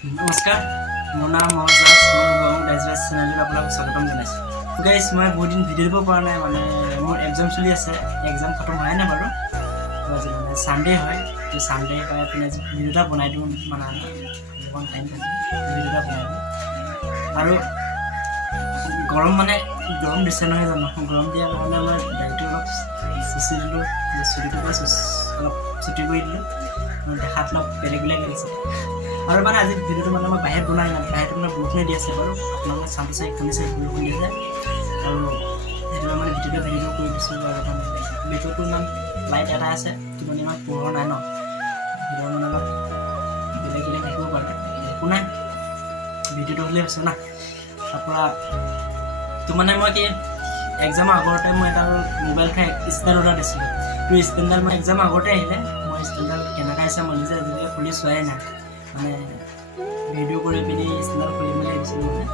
নমস্কাৰ মোৰ নাম মহজাজ মোৰ ডাইজৰাজ চেনেলত আপোনাক স্বাগতম জনাইছোঁ গাইজ মই বহুত দিন ভিডিঅ' দিব পৰা নাই মানে মোৰ এক্সাম চলি আছে এক্সাম খতম হোৱাই নাই বাৰু তো আজি মানে ছানডে হয় তো ছানডে পাই পিনে আজি ভিডিঅ' এটা বনাই দিওঁ মানে অকণ টাইম থাকে ভিডিঅ' এটা বনাই দিওঁ আৰু গৰম দিছে নহয় জানো গৰম দিয়াৰ কাৰণে মই গাড়ীটো অলপ চুচি দিলোঁ চুলিটোৰ পৰা অলপ চুটি কৰি দিলোঁ দেখাত অলপ বেলেগ লাগিছে আৰু মানে আজি ভিডিঅ'টো মানে মই বাহিৰত বনাই নাই বাহিৰত মানে বৰষুণে দি আছে বাৰু আপোনালোকে চাওঁতে চাই শুনিছে বৰষুণ দি আছে আৰু সেইটো মানে ভিডিঅ' কৰি দিছোঁ আৰু মানে ভিডিঅ'টো ইমান লাইট এটা আছে কিন্তু ইমান পোহৰ নাই ন সেইটো মানে অলপ বেলেগ দেখিব পাৰে একো নাই ভিডিঅ'টো হ'লে হৈছে না তাৰপৰা তো মানে মই কি এক্সামৰ আগতে মই এডাল মোবাইল খাই ষ্টেণ্ড অৰ্ডাৰ দিছিলোঁ তো ষ্টেণ্ডডাল মই এক্সামৰ আগতে আহিলে মই ষ্টেণ্ডডাল কেনেকৈ আহিছে মই নিজে আজিলৈকে খুলি চোৱাই নাই মানে ভিডিঅ' কৰি পিনি ষ্টেণ্ডডাল খুলিম বুলি ভাবিছিলোঁ মানে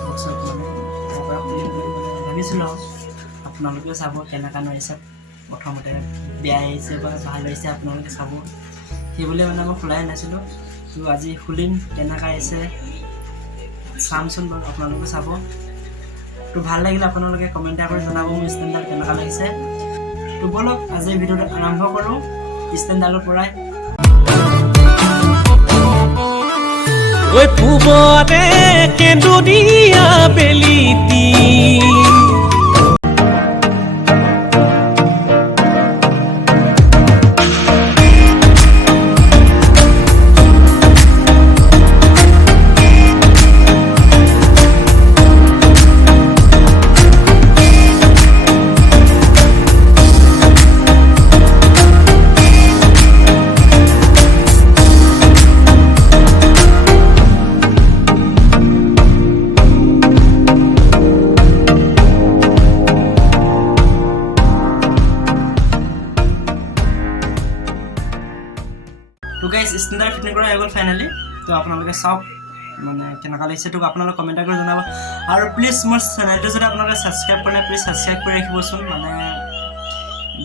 বক্সত মানে তাৰপৰা খুলিম বুলি মানে ভাবিছিলোঁ আৰু আপোনালোকেও চাব কেনেকুৱানো আহিছে প্ৰথমতে বেয়া আহিছে বা ভাল আহিছে আপোনালোকে চাব সেইবুলি মানে মই খোলাই নাছিলোঁ তো আজি খুলিম কেনেকুৱা আহিছে চামচোন বাৰু আপোনালোকে চাব তো ভাল লাগিলে আপোনালোকে কমেণ্ট এটা কৰি জনাব মোৰ ষ্টেণ্ডডাল কেনেকুৱা লাগিছে তো বলক আজি ভিডিঅ'টো আৰম্ভ কৰোঁ ষ্টেণ্ডডালৰ পৰাই ঐ পূবতে কেন্দুনীয়া বেলিটি তো গাইজ ষ্টেণ্ডাৰ্ড ফিটিং কৰা হৈ গ'ল ফাইনেলি তো আপোনালোকে চাওক মানে কেনেকুৱা লাগিছে তোক আপোনালোকে কমেণ্ট কৰি জনাব আৰু প্লিজ মোৰ চেনেলটো যদি আপোনালোকে ছাবস্ক্ৰাইব কৰে প্লিজ ছাবস্ক্ৰাইব কৰি ৰাখিবচোন মানে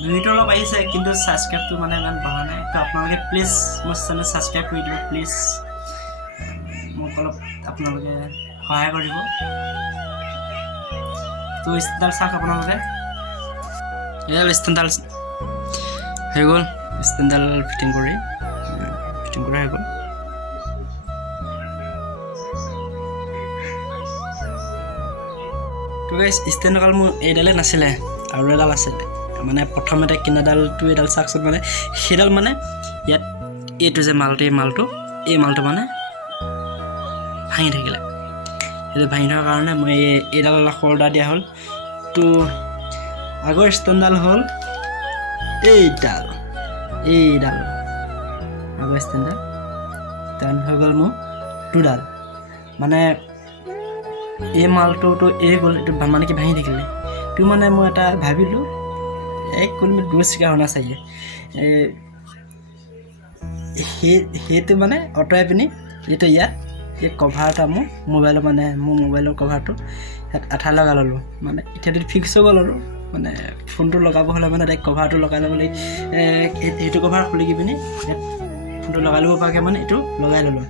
ভিডিঅ'টো অলপ আহিছে কিন্তু ছাবস্ক্ৰাইবটো মানে ইমান বঢ়া নাই তো আপোনালোকে প্লিজ মোৰ চেনেল ছাবস্ক্ৰাইব কৰি দিব প্লিজ মোক অলপ আপোনালোকে সহায় কৰিব তো ষ্টেণ্ডাৰ্ড চাওক আপোনালোকে এডাল ষ্টেণ্ডাৰ্ড হৈ গ'ল ষ্টেণ্ডাৰ্ড ফিটিং কৰা হৈ গ'ল তো গাইজ ষ্টেণ্ডডাল মোৰ এইডালে নাছিলে আৰু এডাল আছিলে মানে প্ৰথমতে কিনাডালটো এডাল চাওকচোন মানে সেইডাল মানে ইয়াত এইটো যে মালটো এই মালটো মানে ভাঙি থাকিলে সেইটো ভাঙি থকাৰ কাৰণে মই এইডাল অৰ্ডাৰ দিয়া হ'ল তো আগৰ ষ্টেণ্ডডাল হ'ল এইডাল আগৰ ষ্টেণ্ডডাল দেন হৈ গ'ল মোৰ দুডাল মানে এই মালটোতো গ'ল এইটো মানে কি ভাঙি থাকিলে তো মানে মই এটা ভাবিলোঁ এক কিলোমিটাৰ দূৰ চিকা হোনা চাগে সেইটো মানে আঁতৰাই পিনি এইটো ইয়াত এই কভাৰ এটা মোৰ মোবাইলৰ কভাৰটো ইয়াত আঠা লগাই ল'লোঁ মানে এতিয়াতো ফিক্স হৈ গ'ল আৰু মানে ফোনটো লগাব হ'লে মানে ডাইৰেক্ট কভাৰটো লগাই ল'ব লাগিব এইটো কভাৰ খুলি পিনি ইয়াত ফোনটো লগাই ল'ব পৰাকৈ মানে এইটো লগাই ল'লোঁ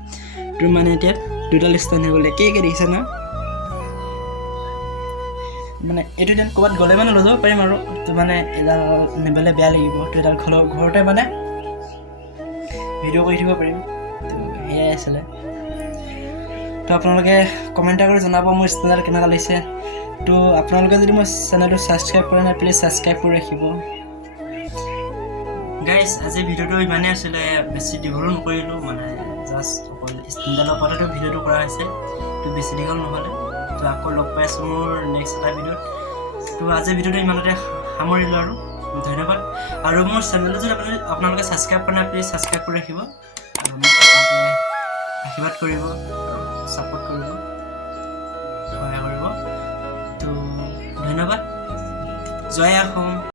তো মানে এতিয়া দুডাল ষ্টেণ্ড হৈ গ'ল একে দেখিছে ন মানে এইটো এতিয়া ক'ৰবাত গ'লে মানে লৈ যাব পাৰিম আৰু তো মানে এডাল নিবলৈ বেয়া লাগিব তো এডাল ঘৰতে মানে ভিডিঅ' কৰি থাকিব পাৰিম তো সেয়াই আছিলে তো আপোনালোকে কমেণ্ট কৰি জনাব মোৰ ষ্টেণ্ডাৰ্ড কেনেকুৱা লাগিছে তো আপোনালোকে যদি মোৰ চেনেলটো ছাবস্ক্ৰাইব কৰা নাই প্লিজ ছাবস্ক্ৰাইব কৰি ৰাখিব গাইজ আজি ভিডিঅ'টো ইমানেই আছিলে বেছি দীঘলো নকৰিলোঁ মানে জাষ্ট অকল ষ্টেণ্ডাৰ্ডৰ ওপৰতে ভিডিঅ'টো কৰা হৈছে তো বেছি দীঘল নহ'লে তো আকৌ লগ পাই আছোঁ মোৰ নেক্সট এটা ভিডিঅ'ত তো আজি ভিডিঅ'টো ইমানতে সামৰিলোঁ আৰু ধন্যবাদ আৰু মোৰ চেনেলটো যদি আপোনালোকে ছাবস্ক্ৰাইব কৰা নাই প্লিজ ছাবস্ক্ৰাইব কৰি ৰাখিব আৰু মোক আশীৰ্বাদ কৰিব আৰু ছাপোৰ্ট কৰিব সহায় কৰিব তো ধন্যবাদ জয় আহোম